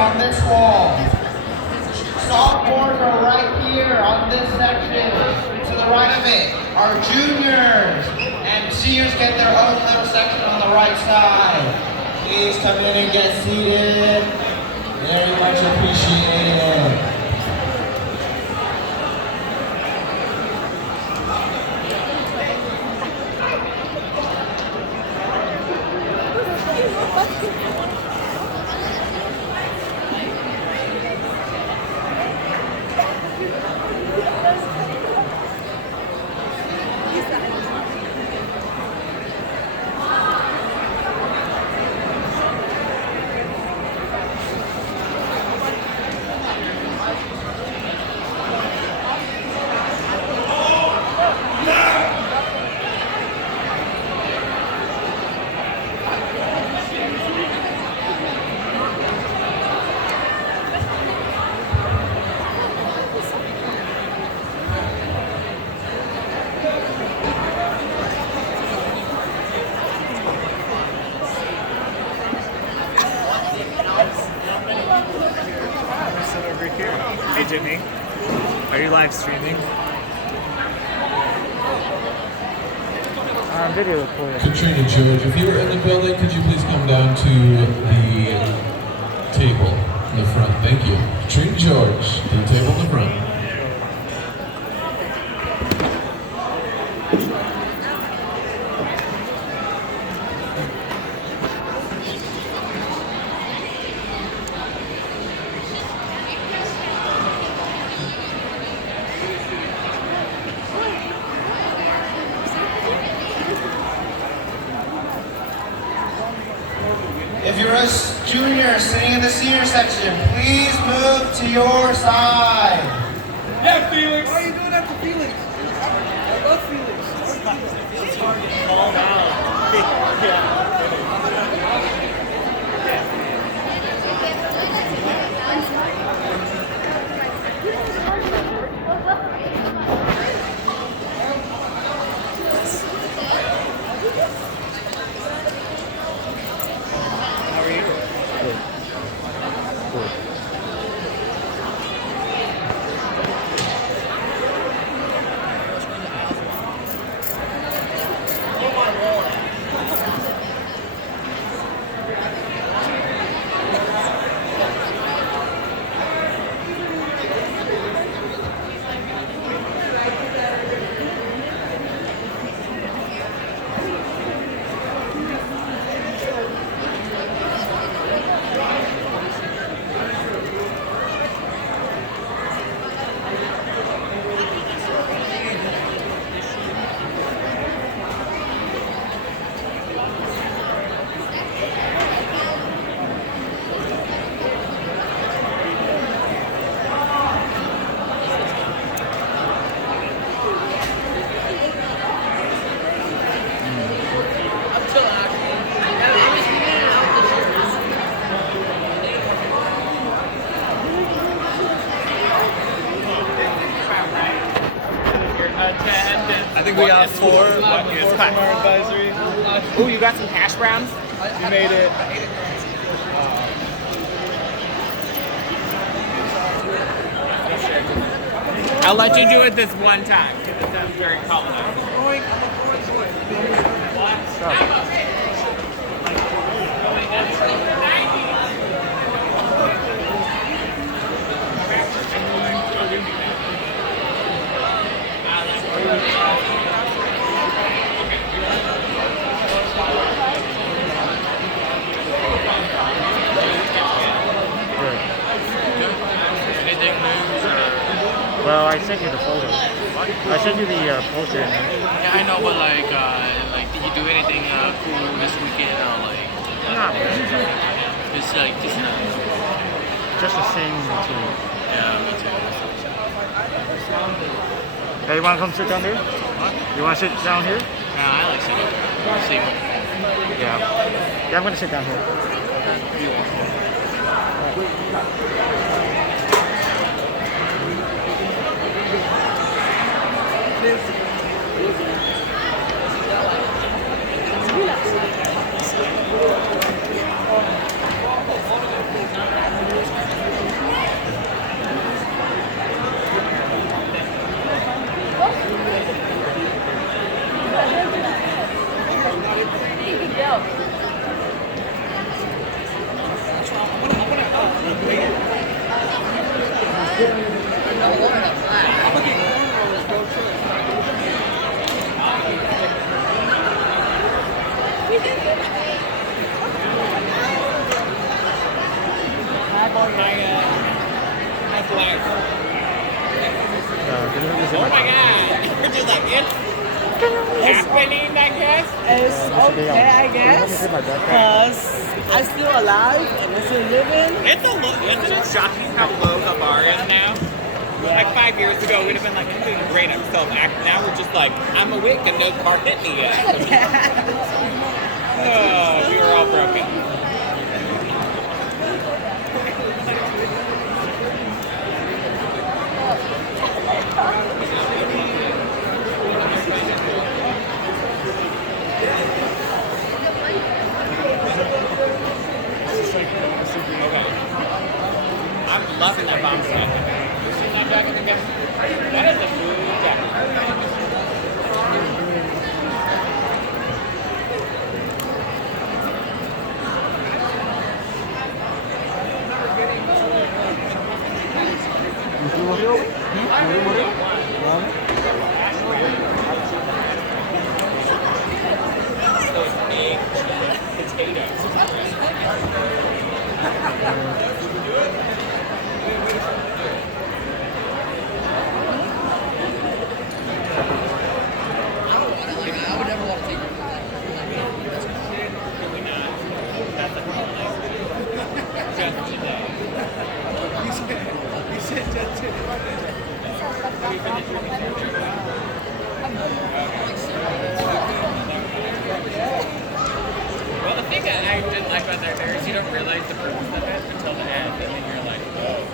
on this wall. Sophomores are right here on this section. To the right of it are juniors. And seniors get their own little section on the right side. Please come in and get seated. Very much appreciated. Hey Jimmy, are you live streaming? Video for you. Katrina George, if you were in the building, could you please come down to the table in the front? Thank you. Katrina George, to the table in the front. If you're a junior sitting in the senior section, please move to your side. Yeah, Felix! Why are you doing that to Felix? I love Felix. It's hard to call out. I think we got four from our advisory. Oh, you got some hash browns? You made it. I'll let you do it this one time, because it sounds very colonized. Well, I sent you the photo. I sent you the poster. Yeah, I know, but like, did you do anything cool this weekend or like? Not really. It's like Just the same routine. yeah, me too. Hey, you want to come sit down here? What? You want to sit down here? I like singing. Singing. Yeah. Yeah, I'm going to sit down here. That's like, Can you use oh it? my god. You're just like, it's happening, I guess. It's okay, I guess, because I'm still alive and I'm still living. Isn't it shocking how low the bar is now? Like 5 years ago, we'd have been like, I'm doing great, I'm still active. Now we're just like, I'm awake and no car hit me yet. Oh, we were all broken. Okay. I'm loving that bomb jacket. You seen that jacket again? That is a good jacket. Those big potatoes. Well, the thing that I didn't like about that there is you don't realize the purpose of it until the end, and then you're like, oh.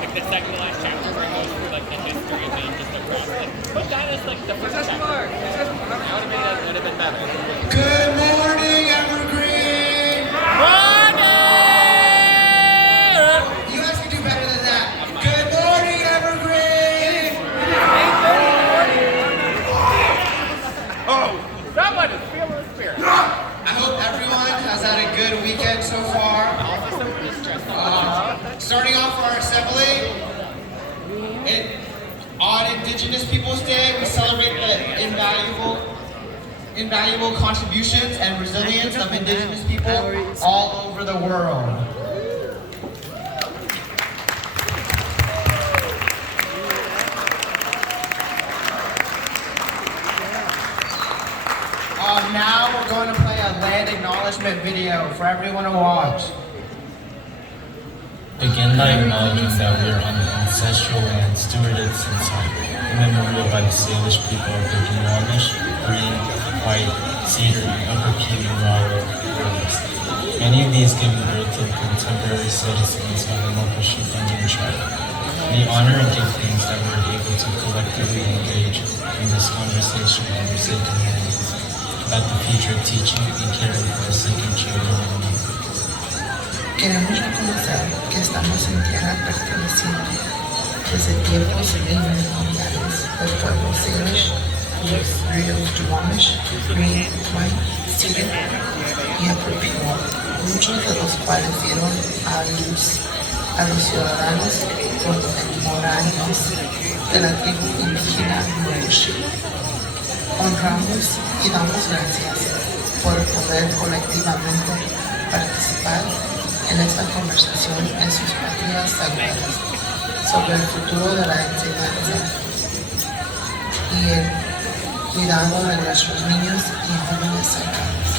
Like the second to last chapter where it goes through like the history of being just a crop. Like, put that as like the first chapter. That would have been better. Good morning, Evergreen! You guys can do better than that. Good morning, Evergreen! Someone is feeling the spirit. I hope everyone has had a good weekend so far. Starting off our assembly, on Indigenous Peoples Day, we celebrate the invaluable contributions and resilience of Indigenous people all over the world. Now we're going to play a land acknowledgement video for everyone to watch. Begin by acknowledging that we are on the ancestral land stewarded since time immemorial by the Salish people of the Duwamish, Green, White, Cedar, and Upper Kiwi rivers. Many of these giving birth to the contemporary citizens of the Mokoshi Indian tribe. We honor and give thanks that we are able to collectively engage in this conversation and Muslim communities about the future of teaching and caring for Forsaken children and youth. Queremos reconocer que estamos en tierra perteneciente desde tiempos inmemoriales del pueblo Salish, los ríos Duwamish, Green, White, Cedar y Upper People, muchos de los cuales dieron a luz a los ciudadanos contemporáneos de la tribu indígena Mokoshi. Honramos y damos gracias por poder colectivamente participar en esta conversación en sus patrias sagradas sobre el futuro de la enseñanza y el cuidado de nuestros niños y jóvenes sagrados.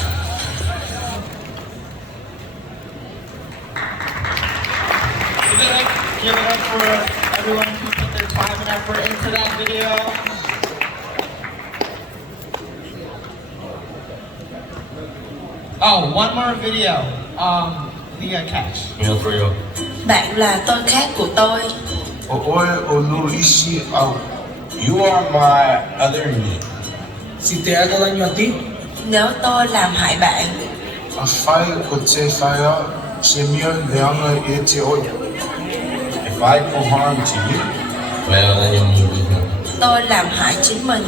Give it up for everyone who put their time and effort into that video. Oh, one more video. Leah Cash. Real for real. Bạn là tôi khác của tôi. You are my other me. Si te hago daño a ti, Nếu tôi làm hại bạn, If I do harm to you, well, then you'll move with me. tôi làm hại chính mình.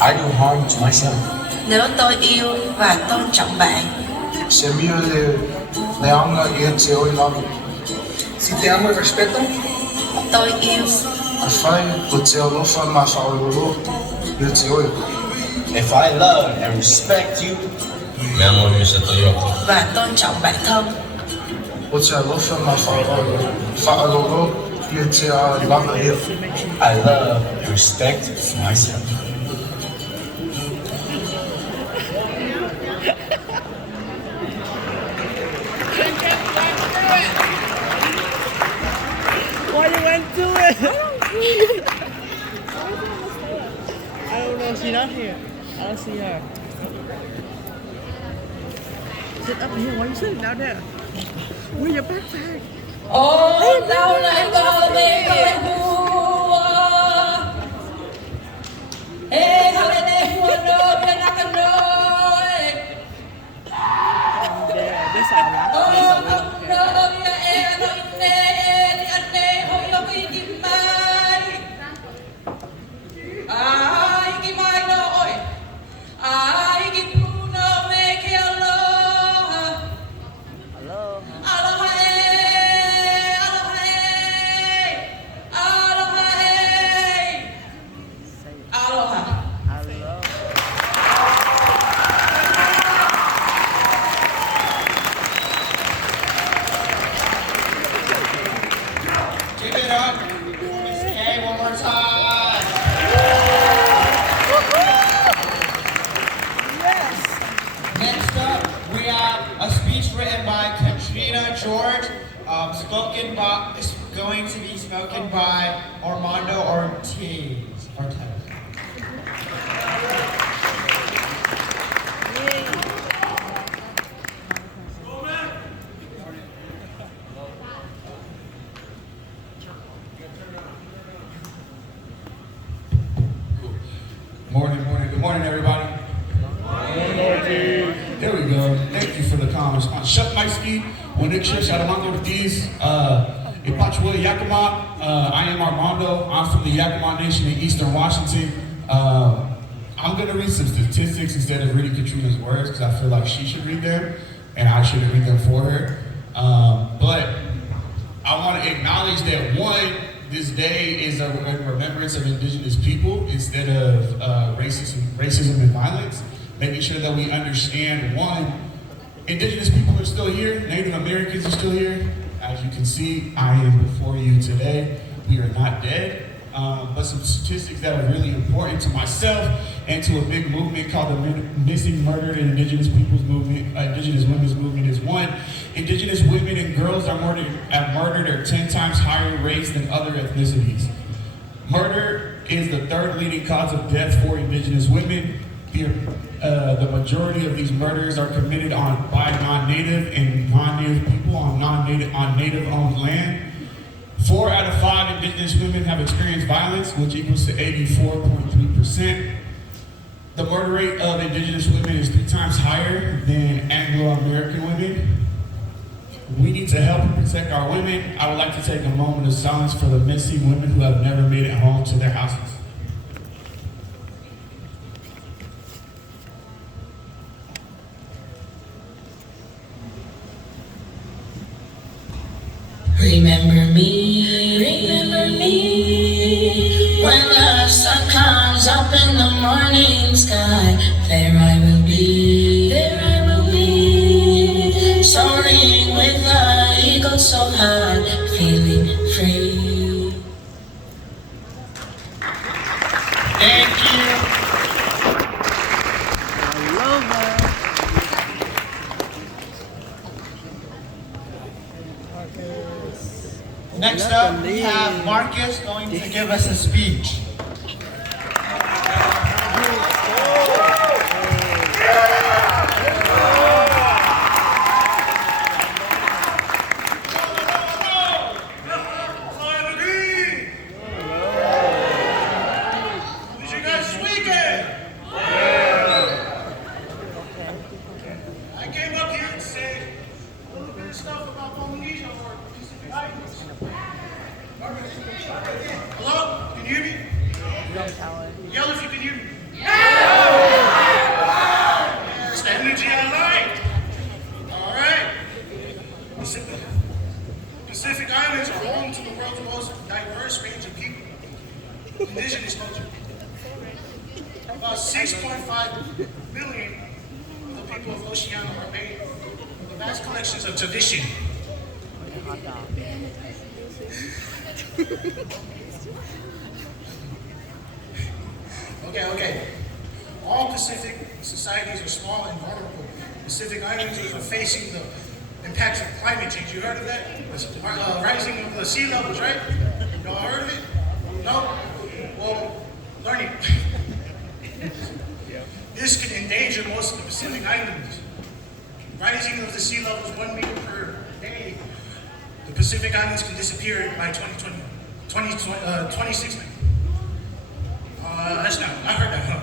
I do harm to myself. Nếu tôi yêu và tôn trọng bạn, si te amo y respeto, tôi yêu. If I love and respect you, Và tôn trọng bản thân. I love and respect myself. Why you went to it? I don't know. She's not here. I don't see her. Sit up here. Why are you sitting down there? Where's your backpack? Ôi đau lại có về coi hùa ê thằng này này hùa đôi bên ăn ăn đôi This our last ôi place. không đôi ê anh ơi nè anh nè hồi yêu cái kim mai ai kim mai đôi ai kim phu no me ke aloha aloha aloha. Give it up for Miss K one more time. Next up, we have a speech written by Katrina George, is going to be spoken by Armando Ortiz. Good morning, everybody. There we go. Thank you for the comments. Shut my ski. Winiksha, Shadamango Ortiz, Ipachua, Yakima. I am Armando. I'm from the Yakima Nation in Eastern Washington. I'm going to read some statistics instead of reading Katrina's words because I feel like she should read them and I shouldn't read them for her. But I want to acknowledge that one, this day is a remembrance of Indigenous people instead of racism and violence. Making sure that we understand, one, Indigenous people are still here, Native Americans are still here. As you can see, I am before you today. We are not dead. But some statistics that are really important to myself and to a big movement called the Missing, Murdered, and Indigenous Peoples Movement, Indigenous Women's Movement is one. Indigenous women and girls are murdered at 10 times higher rates than other ethnicities. Murder is the third leading cause of death for Indigenous women. The majority of these murders are committed by non-native and non-native people on native-owned land. 4 out of 5 Indigenous women have experienced violence, which equals to 84.3%. The murder rate of Indigenous women is 3 times higher than Anglo-American women. We need to help and protect our women. I would like to take a moment of silence for the missing women who have never made it home to their houses. Remember me, when the sun comes up in the morning sky, there I will be, soaring with the eagle so high, feeling free. Thank you. Next up, we have Marcus going to give us a speech. I came up here to say a little bit of stuff about Polynesia or Pacific Islands. Hello? Can you hear me? people of Oceania are made of vast collections of tradition. Okay. All Pacific societies are small and vulnerable. Pacific Islanders are facing the impacts of climate change. You heard of that? Rising of the sea levels, right? Y'all heard of it? No? Well, learn it. This could endanger most of the Pacific Islanders. Rising of the sea levels 1 meter per day. The Pacific Islands can disappear by 2060. That's not, I heard that, huh?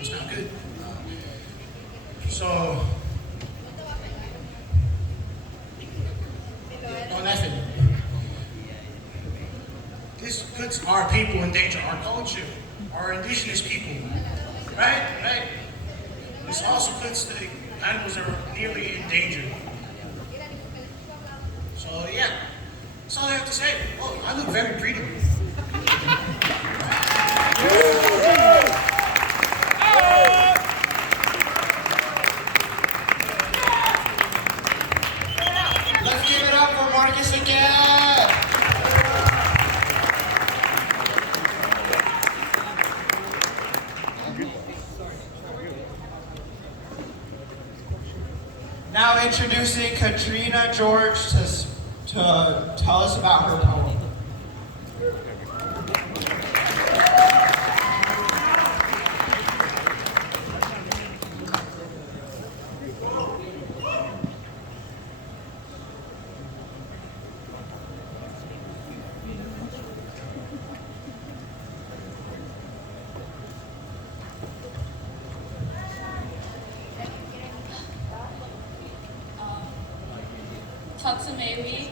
It's not good. So, no, nothing. This puts our people in danger, our culture, our indigenous people. Right? This also puts the animals that are nearly in danger. So, yeah, that's all I have to say. Oh, I look very pretty. Let's give it up for Marcus again. Now introducing Katrina George to tell us about her poem. Tutsumewi,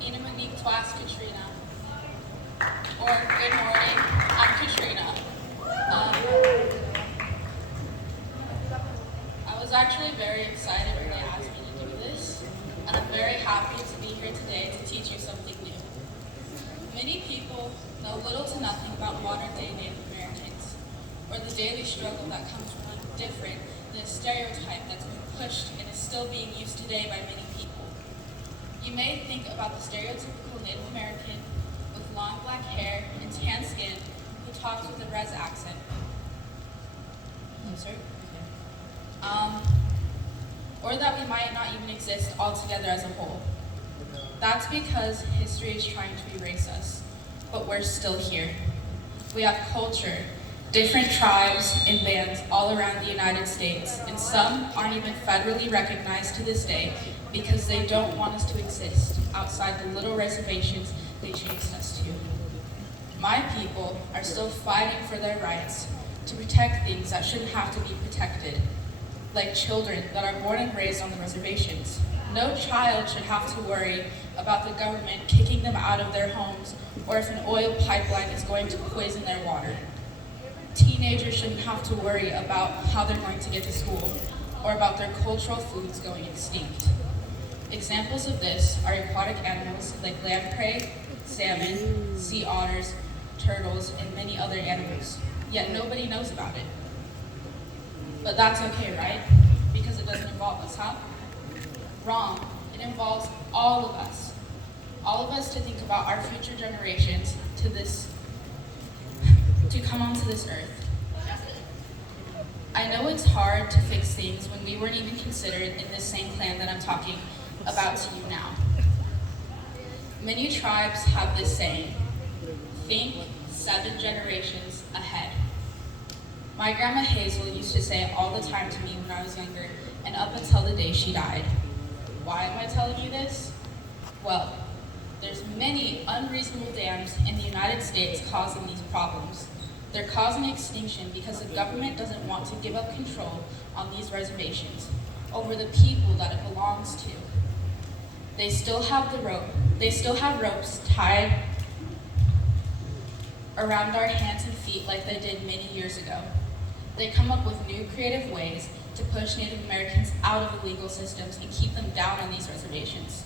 Inamanik Twas Katrina. Or good morning, I'm Katrina. I was actually very excited when they asked me to do this, and I'm very happy to be here today to teach you something new. Many people know little to nothing about modern-day Native Americans, or the daily struggle that comes from a different than a stereotype that's been pushed and is still being used today by many people. You may think about the stereotypical Native American with long black hair and tan skin who talks with a res accent. Or that we might not even exist altogether as a whole. That's because history is trying to erase us, but we're still here. We have culture, different tribes and bands all around the United States, and some aren't even federally recognized to this day because they don't want us to exist outside the little reservations they chased us to. My people are still fighting for their rights to protect things that shouldn't have to be protected, like children that are born and raised on the reservations. No child should have to worry about the government kicking them out of their homes or if an oil pipeline is going to poison their water. Teenagers shouldn't have to worry about how they're going to get to school or about their cultural foods going extinct. Examples of this are aquatic animals like lamprey, salmon, sea otters, turtles, and many other animals, yet nobody knows about it. But that's okay, right? Because it doesn't involve us, huh? Wrong. It involves all of us. All of us to think about our future generations to come onto this earth. I know it's hard to fix things when we weren't even considered in this same plan that I'm talking about to you now. Many tribes have this saying, think 7 generations ahead. My grandma Hazel used to say it all the time to me when I was younger and up until the day she died. Why am I telling you this? Well, there's many unreasonable dams in the United States causing these problems. They're causing extinction because the government doesn't want to give up control on these reservations over the people that it belongs to. They still have ropes tied around our hands and feet like they did many years ago. They come up with new creative ways to push Native Americans out of the legal systems and keep them down on these reservations.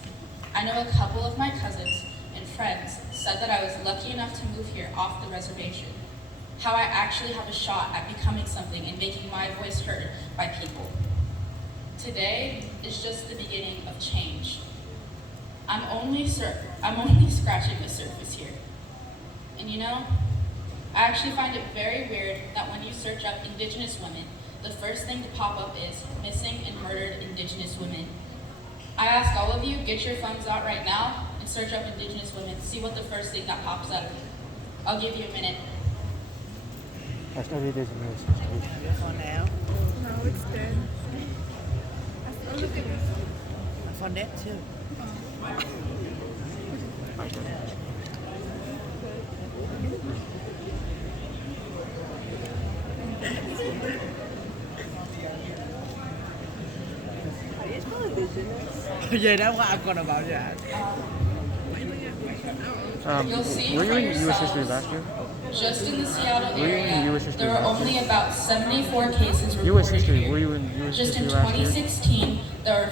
I know a couple of my cousins and friends said that I was lucky enough to move here off the reservation. How I actually have a shot at becoming something and making my voice heard by people. Today is just the beginning of change. I'm only scratching the surface here. And you know, I actually find it very weird that when you search up Indigenous women, the first thing to pop up is missing and murdered Indigenous women. I ask all of you, get your phones out right now and search up Indigenous women. See what the first thing that pops up. I'll give you a minute. That's every day's news. For now. No, it's dead. Oh, look at this. I found that too. Yeah, that's what I'm gonna about that. You'll see Were you for in U.S. history yourselves, last year? just in the Seattle Were you in area, U.S. history there are last only year? about 74 cases reported U.S. history. here. Were you in U.S. Just history in last year? 2016, there were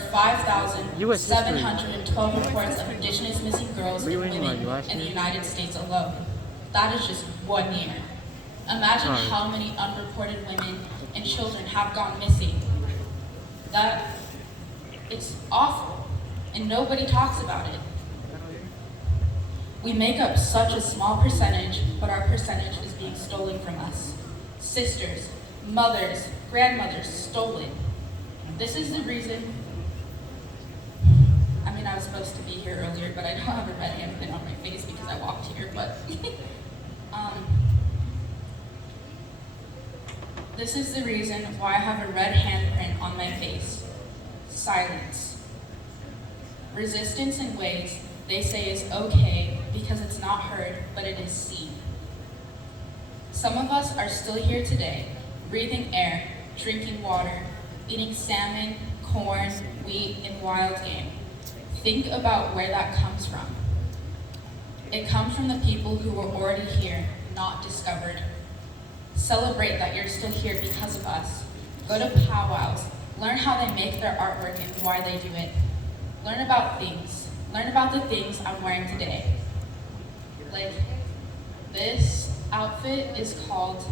US history. 5,712 reports of Indigenous missing girls Were you and in, women last in the year? United States alone. That is just 1 year. Imagine Alright. how many unreported women and children have gone missing. It's awful, and nobody talks about it. We make up such a small percentage, but our percentage is being stolen from us. Sisters, mothers, grandmothers, stolen. This is the reason, I was supposed to be here earlier, but I don't have a red handprint on my face because I walked here, but this is the reason why I have a red handprint on my face. Silence. Resistance in ways they say is okay because it's not heard, but it is seen. Some of us are still here today, breathing air, drinking water, eating salmon, corn, wheat, and wild game. Think about where that comes from. It comes from the people who were already here, not discovered. Celebrate that you're still here because of us. Go to powwows. Learn how they make their artwork and why they do it. Learn about things. Learn about the things I'm wearing today. Like, this outfit is called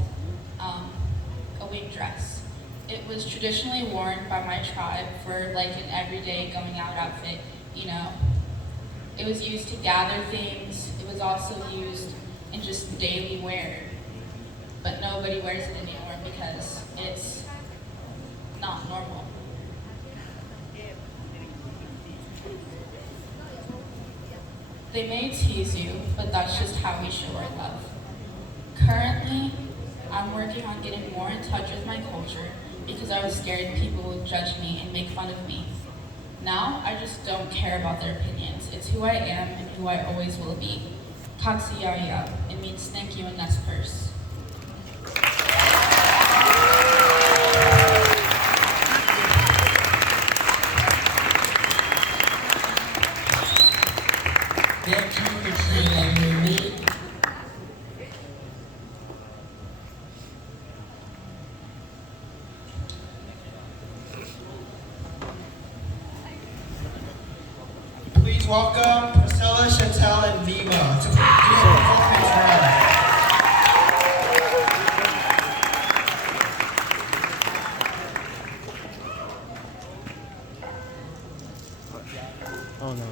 a wig dress. It was traditionally worn by my tribe for like an everyday going out outfit, you know. It was used to gather things. It was also used in just daily wear. But nobody wears it anymore because it's not normal. They may tease you, but that's just how we show our love. Currently, I'm working on getting more in touch with my culture because I was scared people would judge me and make fun of me. Now, I just don't care about their opinions. It's who I am and who I always will be. Katsuyaya. It means thank you in Nez Perce. Please welcome Priscilla, Chantel, and Nima to do a performance run. Oh no.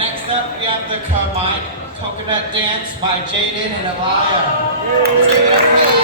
Next up, we have the Coconut Dance by Jaden and Alaya. Let's give it up for them.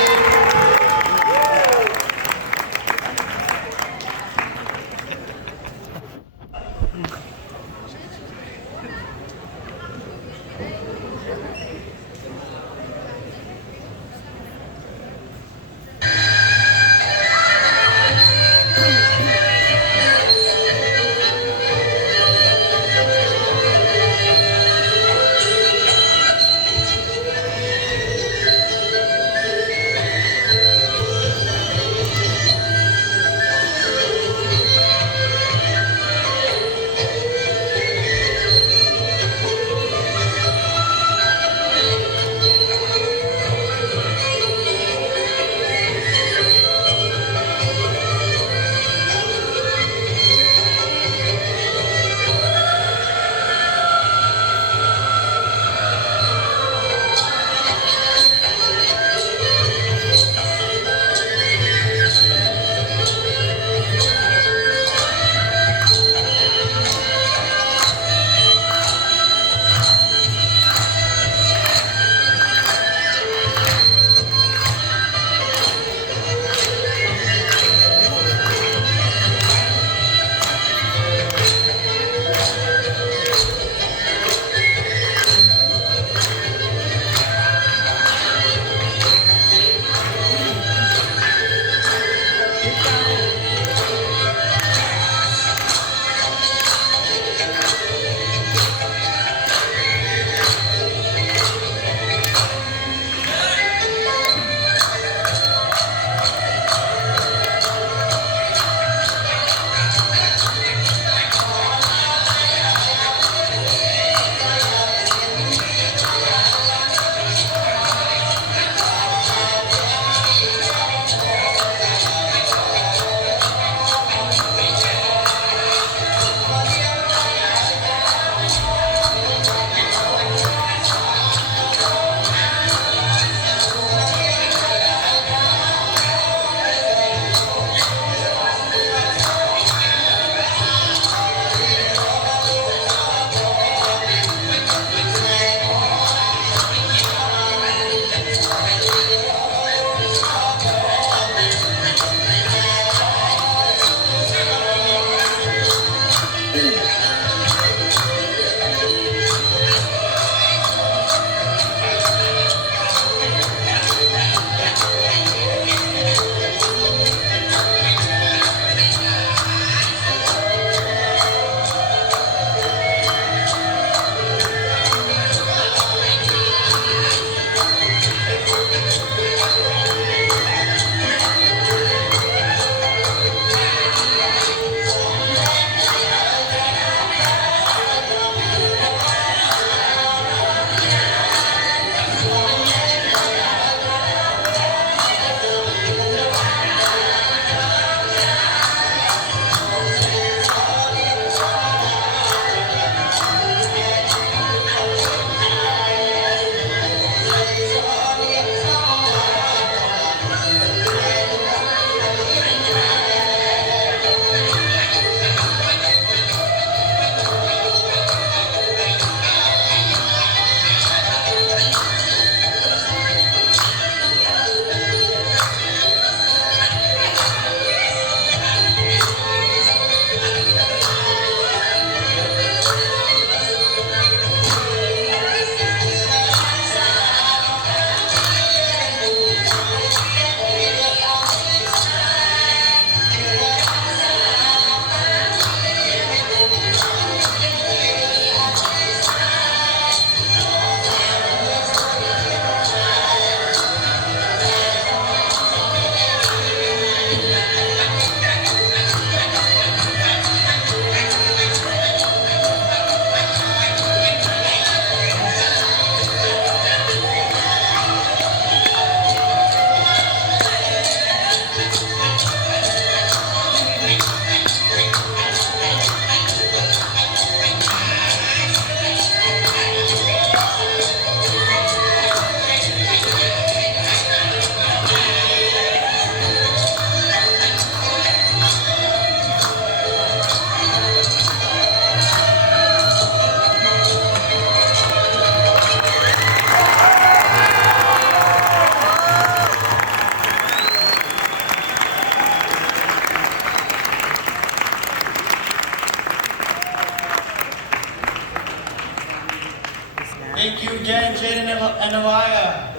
and Amaya.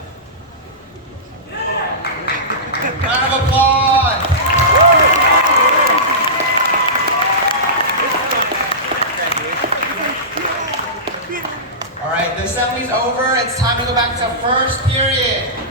Round of applause. All right, the assembly's over. It's time to go back to first period.